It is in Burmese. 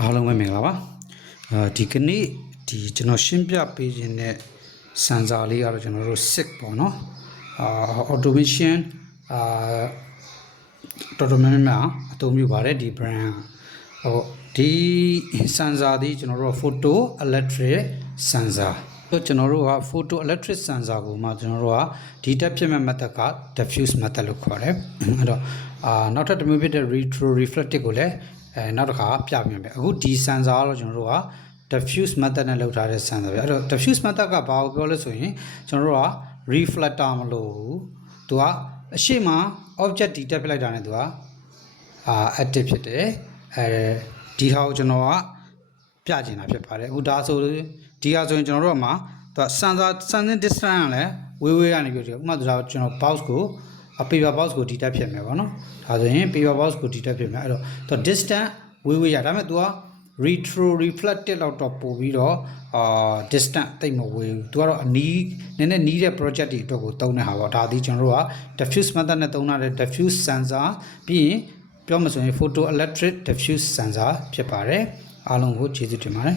အားလုံးပဲမင်္ဂလာပါဒီကနေ့ဒီကျွန်တော်ရှင်းပြပေးခြင်းတဲ့စံစာလေးကတော့ကျွန်တော်တို့ SICK ပေါ့နော်automation တော်တော်များများအသုံးပြုပါတယ်ဒီ brand ဟိုဒီစံစာဒီကျွန်တော်တို့ photo electric စံစာကျွန်တော်တို့က photo electric sensor ကိုမှကျွန်တော်တို့ကဒီတက်ဖြစ်မဲ့ method က diffuse method လို့ခေါ်တယ်အဲ့တော့နောက်ထပ်တစ်မျိုးဖြစ်တဲ့ retro reflective ကိုလည်းနောက်တစ်ခါပြပြန်ပဲအခုဒီ sensor ကတော့ကျွန်တော်တို့က diffuse method နဲ့လုပ်ထားတဲ့ sensor ပဲအဲ့တော့ diffuse method ကဘာကိုပြောလဲဆိုရင်ကျွန်တော်တို့က reflector မလို့သူကအရှိမ object ဒီတက်ပြလိုက်တာနဲ့သူကactive ဖြစ်တယ်ဒီဟာကိုကျွန်တော်ကပြချင်တာဖြစ်ပါတယ်အခုဒါဆိုဒီဟာဆိုရင်ကျွန်တော်တို့ကမှာသူက sensing distance ကလည်းဝေးကနေပြီးတော့ဥပမာဒါကျွန်တော် box ကိုpaper box ကိုဒီတက်ဖြစ်မယ်ပေါ့နော်ဒါဆိုရင် paper box ကိုဒီတက်ဖြစ်မယ်အဲ့တော့သူ distance ဝေးရဒါပေမဲ့သူက retro reflective လောက်တော့ပို့ပြီးတော့distance တိတ်မဝေးဘူးသူကတော့အနီးနည်းနည်းနီးတဲ့ project တွေအတွက်ကိုသုံးတဲ့ဟာပေါ့ဒါဒီကျွန်တော်တို့က diffuse method နဲ့သုံးတဲ့ diffuse sensor ပြီးရင်ပြောမှဆိုရင် photo electric diffuse sensor ဖြစ်ပါတယ်အားလုံးကိုကျေးဇူးတင်ပါတယ်